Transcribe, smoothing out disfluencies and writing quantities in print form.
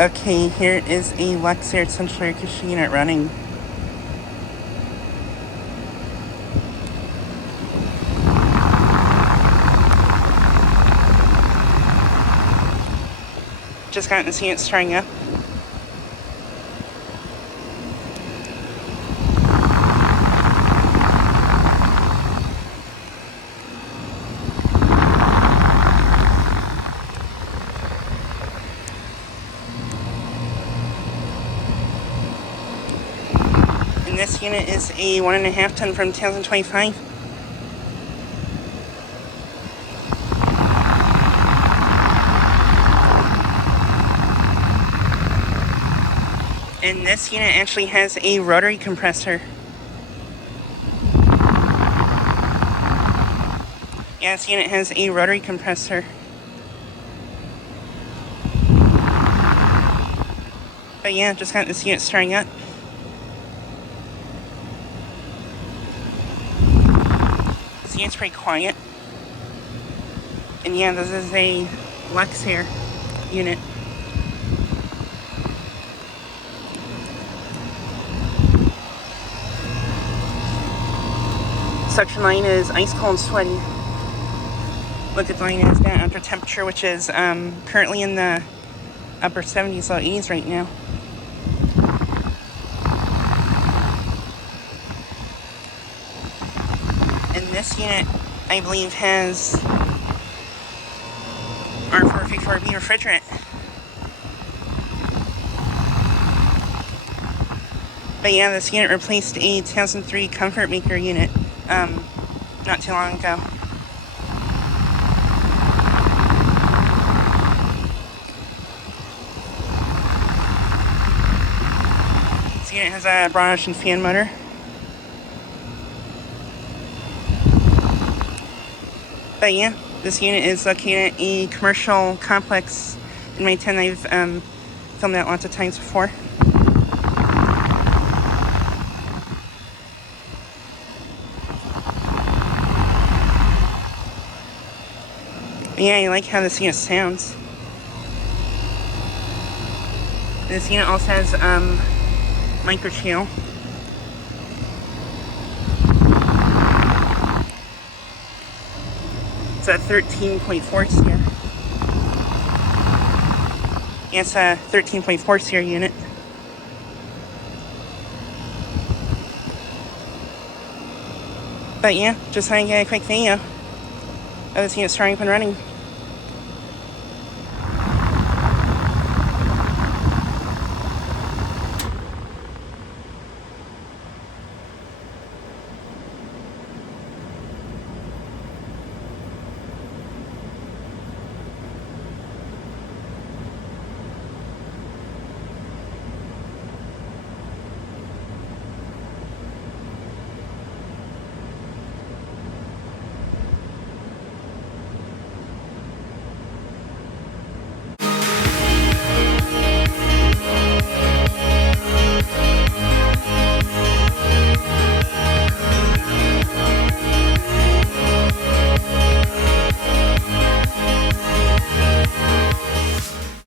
Okay, here is a Luxaire central air conditioning unit running. Just gotten to see it starting up. And this unit is a 1.5 ton from 2025. And this unit actually has a rotary compressor. Yeah, this unit has a rotary compressor. But yeah, just got to see it starting up. This unit's pretty quiet. And yeah, this is a Luxaire unit. Suction line is ice cold and sweaty. Look at the line is down after temperature, which is currently in the upper 70s, low 80s right now. And this unit, I believe, has R454B refrigerant. But yeah, this unit replaced a 2003 Comfortmaker unit not too long ago. This unit has a broad ocean fan motor. But yeah, this unit is located at a commercial complex in my tent. I've filmed that lots of times before. But yeah, I like how this unit sounds. This unit also has Microchannel. It's a 13.4 SEER. Yeah, it's a 13.4 SEER unit. But yeah, just trying to get a quick video of this unit starting up and running.